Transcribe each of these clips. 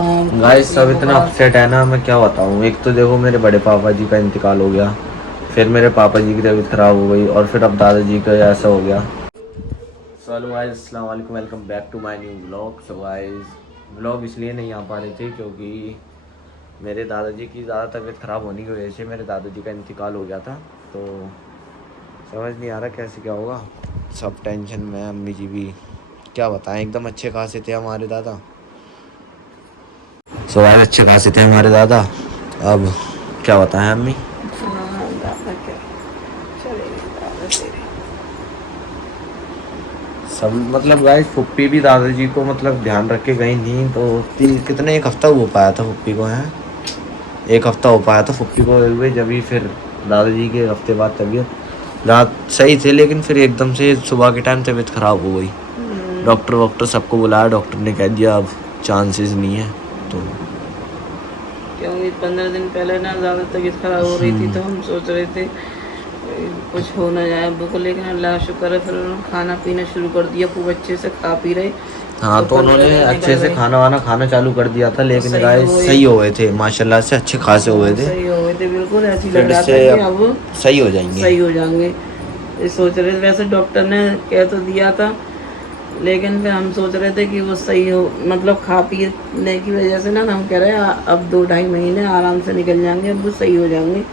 जुकाम गाइस सब इतना बुखार। अपसेट है ना, मैं क्या बताऊँ। एक तो देखो मेरे बड़े पापा जी का इंतकाल हो गया, फिर मेरे पापा जी की तबीयत ख़राब हो गई, और फिर अब दादाजी का ऐसा हो गया। सो हेलो गाइस, अस्सलाम वालेकुम, welcome back to my new vlog. So guys vlog इसलिए नहीं आ पा रहे थे क्योंकि मेरे दादाजी की ज़्यादा तबीयत ख़राब होने की वजह से मेरे दादाजी का इंतकाल हो गया था। तो समझ नहीं आ रहा कैसे क्या होगा, सब टेंशन में। अम्मी जी भी क्या बताएं, एकदम अच्छे खासे थे हमारे दादा। सो गाइस अच्छे खासे थे हमारे दादा, अब क्या बताएं अम्मी। हाँ दादा क्या चलेगी दादा तेरे। सब मतलब गाइस फुप्पी भी दादाजी को मतलब ध्यान रख के गई नहीं, तो कितने एक हफ्ता हो पाया था फुप्पी को, है एक हफ्ता हो पाया था फुप्पी को हुए, जब ही फिर दादाजी के हफ्ते बाद तबीयत रात सही थे, लेकिन फिर एकदम से सुबह के टाइम तबीयत ख़राब हो गई। डॉक्टर वॉक्टर सबको बुलाया, डॉक्टर ने कह दिया अब चांसेस नहीं है। तो क्योंकि 15 दिन पहले ना ज़्यादा तबीयत खराब हो रही थी तो हम सोच रहे थे कुछ हो ना जाए अब्बू को, लेकिन अल्लाह का शुक्र है फिर उन्होंने खाना पीना शुरू कर दिया, खूब अच्छे से खा पी रहे। हाँ, तो तो 15 उन्होंने दिन अच्छे निकल से गए खाना वाना खाना चालू कर दिया था, तो लेकिन सही हो गाइस गए। सही हो गए थे माशाल्लाह से, अच्छे खासे हो गए थे। सही हो गए थे, बिल्कुल ऐसे ही लग फिर रहा था से कि अब अब सही हो जाएंगे। सही हो जाएंगे। ये सोच रहे थे, वैसे डॉक्टर ने कह तो दिया था, लेकिन फिर हम सोच रहे थे कि वो सही हो, मतलब खा पीने की वजह से ना हम कह रहे हैं अब 2-2.5 महीने आराम से निकल जाएंगे, अब वो सही हो जाएंगे।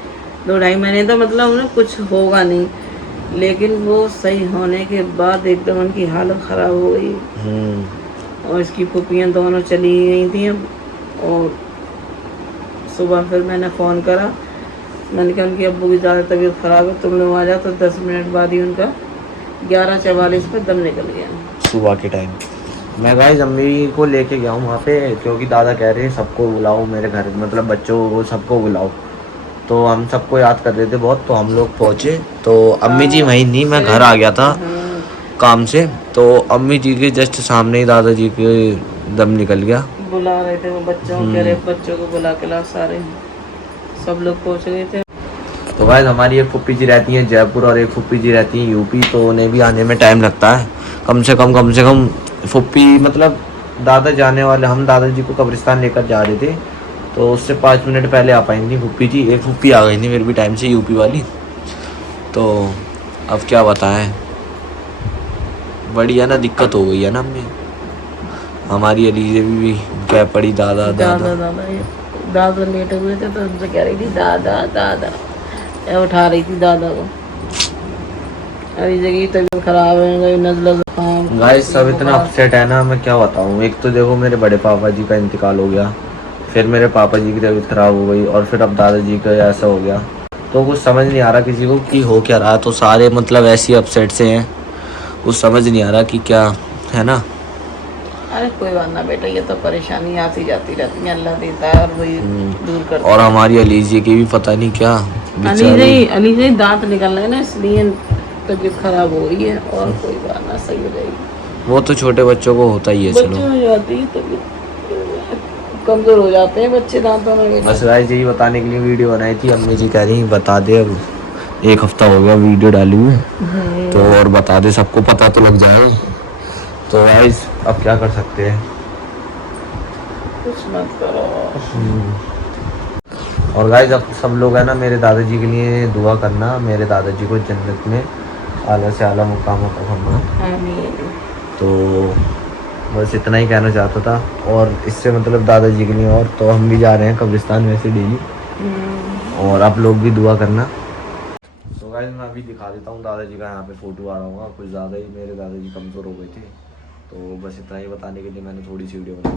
2-2.5 महीने तो मतलब उन्हें कुछ होगा नहीं, लेकिन वो सही होने के बाद एकदम उनकी हालत ख़राब हो गई। और इसकी फूफियाँ दोनों चली गई थी अब। और सुबह फिर मैंने फ़ोन करा, मैंने कहा उनकी अब्बू की ज़्यादा तबीयत ख़राब है, तुम लोग आ जाओ। तो 10 मिनट बाद ही उनका 11:44 पर दम निकल गया सुबह के टाइम मैं गाइस अम्मी को लेके गया हूँ वहाँ पे, क्योंकि दादा कह रहे हैं सबको बुलाओ मेरे घर, मतलब बच्चों को सबको बुलाओ। तो हम सबको याद कर रहे थे बहुत, तो हम लोग पहुँचे तो अम्मी जी वहीं नहीं, मैं घर आ गया था काम से। तो अम्मी जी के जस्ट सामने ही दादाजी के दम निकल गया। बुला रहे थे वो बच्चों कह रहे बच्चों को बुला के ला, सारे सब लोग पहुँच गए थे। तो गाइस हमारी एक फुप्पी जी रहती हैं जयपुर और एक फुप्पी जी रहती हैं यूपी, तो उन्हें भी आने में टाइम लगता है। कम से कम फुप्पी मतलब दादा जाने वाले, हम दादाजी को कब्रिस्तान लेकर जा रहे थे, तो उससे 5 मिनट पहले आ पाई थी फुप्पी जी। एक फुप्पी आ गई थी मेरे भी टाइम से, यूपी वाली। तो अब क्या बताएं, बड़ी है ना, दिक्कत हो गई है ना हमें। हमारी अलीजे भी कह पड़ी दादा दादा। दादा दादा दादा लेटे हुए थे तो उनसे कह रही थी दादा दादा, या उठा रही थी दादा को। अभी जगह तबीयत खराब है गई, नज़ला जुकाम गाइस सब इतना बुखार। अपसेट है ना, मैं क्या बताऊँ। एक तो देखो मेरे बड़े पापा जी का इंतकाल हो गया, फिर मेरे पापा जी की तबीयत ख़राब हो गई, और फिर अब दादाजी का ऐसा हो गया। तो कुछ समझ नहीं आ रहा किसी को कि हो क्या रहा। तो सारे मतलब ऐसी अपसेट से हैं, कुछ समझ नहीं आ रहा कि क्या है ना। अरे कोई बात ना बेटा, ये तो परेशानी आती जाती रहती है, अल्लाह देता है और वही दूर और करता है। हमारी अलीजी की भी पता नहीं क्या बेचारी। अली से दांत निकल रहे हैं ना, इसलिए तबीयत खराब हो गई है, और कोई बात ना सही हो जाएगी। वो तो छोटे बच्चों को होता ही है, चलो। बच्चों हो जाती है तबीयत, कमज़ोर हो जाते हैं बच्चे दांतों में बेटा। बस गाइस यही बताने के लिए वीडियो बनाई थी। अम्मी जी कह रही बता दे, अब एक हफ्ता हो गया वीडियो डाली हुई, तो और बता दे, सबको पता तो लग जाए। तो गाइस अब क्या कर सकते हैं। कुछ मत करो। और गाइस अब सब लोग है ना मेरे दादाजी के लिए दुआ करना, मेरे दादाजी को जन्नत में आला से आला मुकाम अता फरमाए। आमीन। तो बस इतना ही कहना चाहता था, और इससे मतलब दादाजी के लिए। और तो हम भी जा रहे हैं कब्रिस्तान वैसे डेली, और आप लोग भी दुआ करना। तो गाइस मैं अभी दिखा देता हूँ दादाजी का यहाँ पे फ़ोटो आ रहा होगा, कुछ ज़्यादा ही मेरे दादाजी कमज़ोर हो गए थे। तो बस इतना ही बताने के लिए मैंने थोड़ी सी वीडियो बनाई।